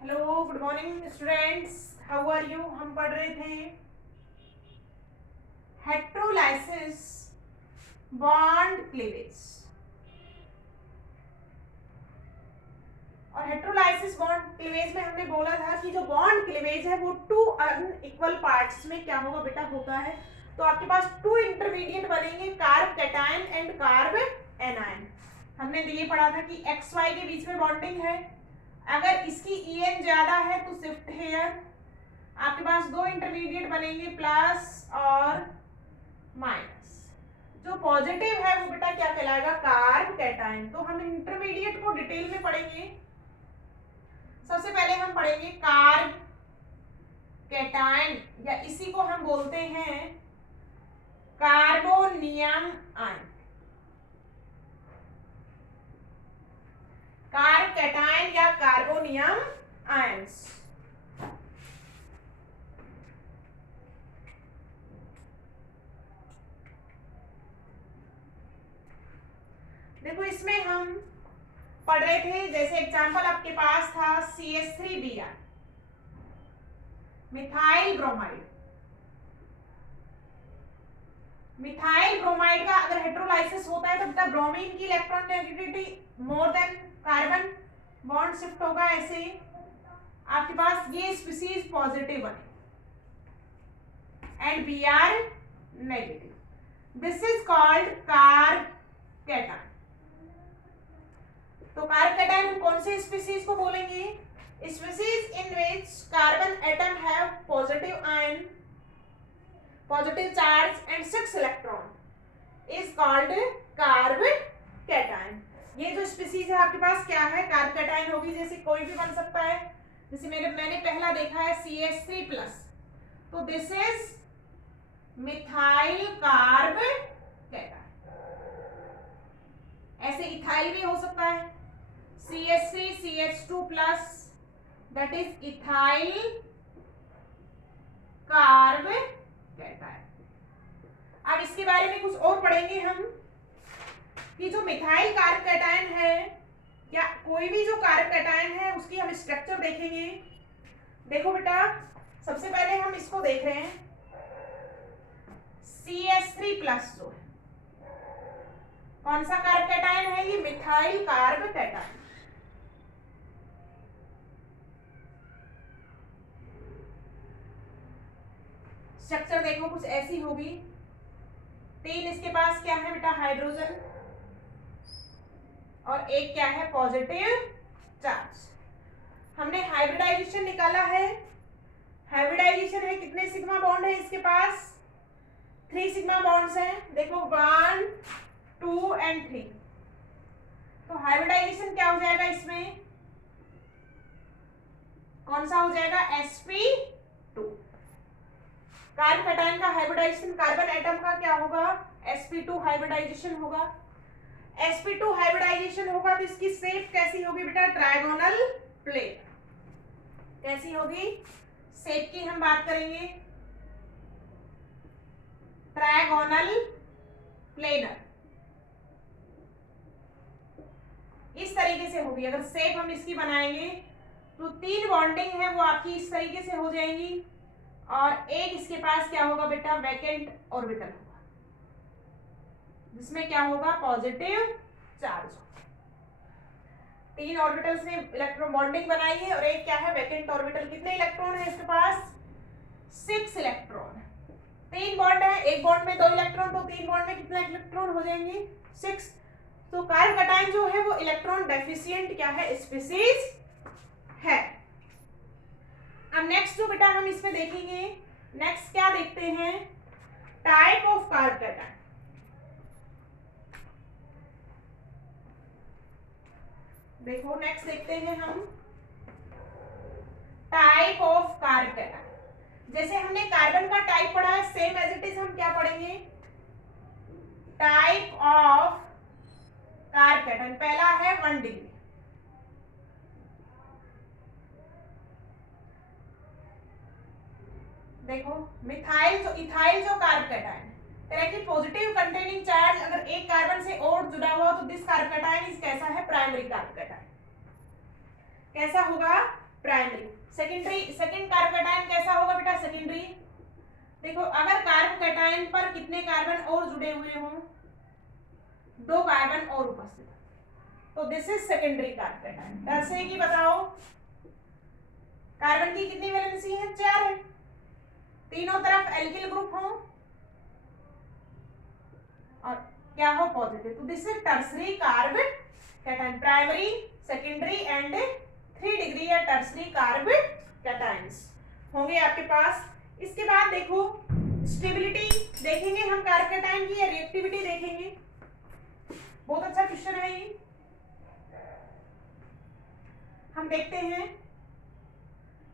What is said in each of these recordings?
Hello, good morning students. How are you. हम पढ़ रहे थे हेट्रोलाइसिस बॉन्ड क्लीवेज। और हेट्रोलाइसिस बॉन्ड क्लीवेज में हमने बोला था कि जो बॉन्ड क्लीवेज है वो टू अनइक्वल पार्ट्स में क्या होगा बेटा, होता है। तो आपके पास टू इंटरमीडिएट बनेंगे, carb cation and carb anion. हमने ये पढ़ा था कि एक्स वाई के बीच में बॉन्डिंग है, अगर इसकी EN ज्यादा है तो शिफ्ट हेयर। आपके पास दो इंटरमीडिएट बनेंगे, प्लस और माइनस। जो पॉजिटिव है वो बेटा क्या कहलाएगा, कार्ब कैटायन। तो हम इंटरमीडिएट को डिटेल में पढ़ेंगे। सबसे पहले हम पढ़ेंगे कार्ब कैटायन, या इसी को हम बोलते हैं कार्बोनियम आयन। कार्ब कैटायन या कार्बोनियम आयंस। देखो इसमें हम पढ़ रहे थे, जैसे एग्जांपल आपके पास था CH3Br, methyl bromide. Methyl bromide का अगर हेट्रोलाइसिस होता है तो बेटा ब्रोमीन की electron negativity more than carbon, bond shift होगा। ऐसे आपके पास ये स्पीसीज पॉजिटिव बने and Br negative. This is called carb cation. तो कार्ब कैटायन कौन से स्पीसीज को बोलेंगे, species in which carbon atom have positive ion, positive charge and 6 electron is called carb cation. ये जो स्पीसीज है आपके पास क्या है, कार्ब कैटायन होगी। जैसे कोई भी बन सकता है, जैसे मैंने पहला देखा है CH3+, तो this is methyl carb cation. ऐसे इथाइल भी हो सकता है, CH3CH2+, that is ethyl carb cation. अब इसके बारे में कुछ और पढ़ेंगे हम कि जो मिथाइल कार्ब कैटायन है या कोई भी जो कार्ब कैटायन है उसकी हम स्ट्रक्चर देखेंगे। देखो बेटा, सबसे पहले हम इसको देख रहे हैं CH3+ जो है, कौन सा कार्ब कैटायन है, ये मिथाइल कार्ब कैटायन। स्ट्रक्चर देखो कुछ ऐसी होगी। 3 इसके पास क्या है बेटा, हाइड्रोजन, और एक क्या है, पॉजिटिव चार्ज। हमने हाइब्रिडाइजेशन निकाला है। हाइब्रिडाइजेशन है, कितने सिग्मा बॉन्ड है इसके पास, 3 सिग्मा बॉन्ड्स हैं। देखो 1 2 एंड 3। तो हाइब्रिडाइजेशन क्या हो जाएगा, इसमें कौन सा हो जाएगा, sp2। कार्ब कैटायन का हाइब्रिडाइजेशन कार्बन एटम का क्या होगा, sp2 हाइब्रिडाइजेशन होगा। sp2 हाइब्रिडाइजेशन होगा तो इसकी शेप कैसी होगी बेटा, ट्रायगोनल प्लेट। कैसी होगी, शेप की हम बात करेंगे, ट्रायगोनल प्लेनर। इस तरीके से होगी। अगर शेप हम इसकी बनाएंगे तो 3 बॉन्डिंग है वो आपकी इस तरीके से हो जाएंगी, और एक इसके पास क्या होगा बेटा, वैकेंट ऑर्बिटल होगा, जिसमें क्या होगा, पॉजिटिव चार्ज होगा। 3 ऑर्बिटल्स ने इलेक्ट्रॉन बॉन्डिंग बनाई है, और एक क्या है, वैकेंट ऑर्बिटल। कितने इलेक्ट्रॉन है इसके पास, 6 इलेक्ट्रॉन। 3 बॉन्ड है, एक बॉन्ड में 2 इलेक्ट्रॉन, तो 3 बॉन्ड में कितने इलेक्ट्रॉन हो जाएंगे, 6। तो कार्ब कैटायन जो है वो इलेक्ट्रॉन डेफिशिएंट क्या है, स्पीसीज है। अब नेक्स्ट जो बेटा हम इसमें देखेंगे, नेक्स्ट क्या देखते हैं, टाइप ऑफ कार्ब कैटायन। देखो नेक्स्ट देखते हैं हम टाइप ऑफ कार्ब कैटायन। जैसे हमने कार्बन का टाइप पढ़ा है, सेम एज इट इज हम क्या पढ़ेंगे, टाइप ऑफ कार्ब कैटायन। पहला है 1 डिग्री। देखो मिथाइल जो इथाइल जो कार्ब कैटायन है, पॉजिटिव कंटेनिंग चार्ज अगर एक कार्बन से और जुड़ा हुआ तो दिस कार्ब कैटायन इज कैसा है, प्राइमरी कार्ब कैटायन। कैसा होगा, प्राइमरी। सेकेंड कार्ब कैटायन कैसा होगा बेटा? सेकेंडरी। देखो अगर कार्ब कैटायन पर कितने कार्बन और जुड़े हुए हों, 2 कार्बन और उपस्थित, तो this is secondary carb cation. Tertiary की बताओ, कार्बन की कितनी वैलेंसी है? 4 है, तीनों तरफ एल्किल ग्रुप हो और क्या हो? पॉजिटिव, तो this is tertiary carb cation. Primary, secondary and 3 degree या टर्सरी कार्ब कैटायंस होंगे आपके पास। इसके बाद देखो स्टेबिलिटी देखेंगे हम कार्ब कैटायन की, या रिएक्टिविटी देखेंगे। बहुत अच्छा क्वेश्चन है ये। हम देखते हैं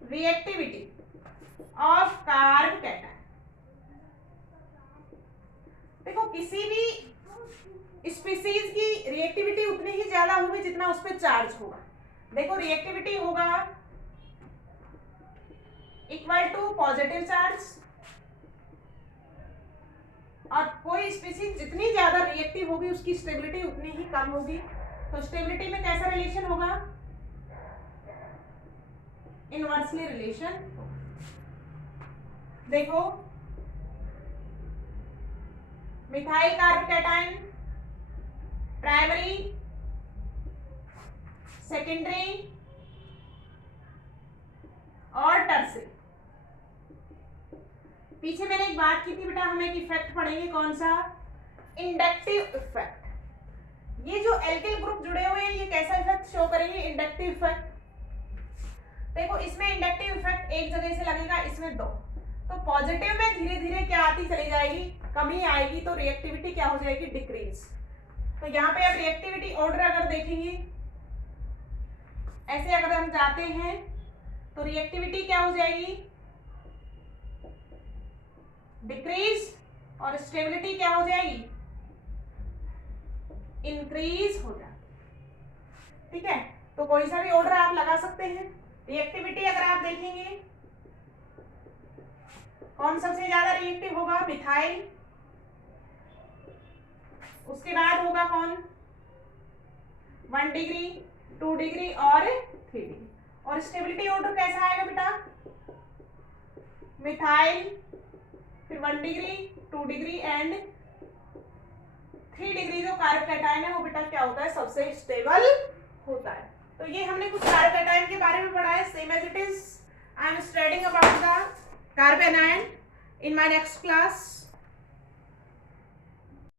रिएक्टिविटी ऑफ कार्ब कैटायन। देखो किसी भी स्पीसीज की रिएक्टिविटी उतनी ही ज्यादा होगी जितना उस पर चार्ज होगा। देखो रिएक्टिविटी होगा इक्वल टू पॉजिटिव चार्ज, और कोई स्पीसीज जितनी ज्यादा रिएक्टिव होगी उसकी स्टेबिलिटी उतनी ही कम होगी। तो स्टेबिलिटी में कैसा रिलेशन होगा? Inversely relation. देखो methyl carbocation primary, secondary और टर्सरी। पीछे मैंने एक बात की थी बेटा, हम एक इफेक्ट पढ़ेंगे, कौन सा? Inductive effect. ये जो एल्किल ग्रुप जुड़े हुए हैं ये कैसा इफेक्ट शो करेंगे? Inductive effect. देखो इसमें इंडक्टिव इफेक्ट एक जगह से लगेगा, इसमें 2, तो पॉजिटिव में धीरे धीरे क्या आती चली जाएगी? कमी आएगी, तो रिएक्टिविटी क्या हो जाएगी? डिक्रीज। तो यहाँ पे आप रिएक्टिविटी ऑर्डर अगर देखेंगे, ऐसे अगर हम जाते हैं तो रिएक्टिविटी क्या हो जाएगी? डिक्रीज, और स्टेबिलिटी क्या हो जाएगी? इंक्रीज हो जाएगी। ठीक है, तो कोई सा भी ऑर्डर आप लगा सकते हैं। रिएक्टिविटी अगर आप देखेंगे, कौन सबसे ज्यादा रिएक्टिव होगा? मिथाइल। उसके बाद होगा कौन? 1 डिग्री, 2 डिग्री और 3 डिग्री। और स्टेबिलिटी ऑर्डर कैसा आएगा बेटा? मिथाइल, फिर 1 डिग्री, 2 डिग्री एंड 3 डिग्री। जो कार्ब कैटायन है वो बेटा क्या होता है? सबसे स्टेबल होता है। तो ये हमने कुछ कार्ब कैटायन के बारे में पढ़ा है। Same as it is I am studying about the carbanion in my next class.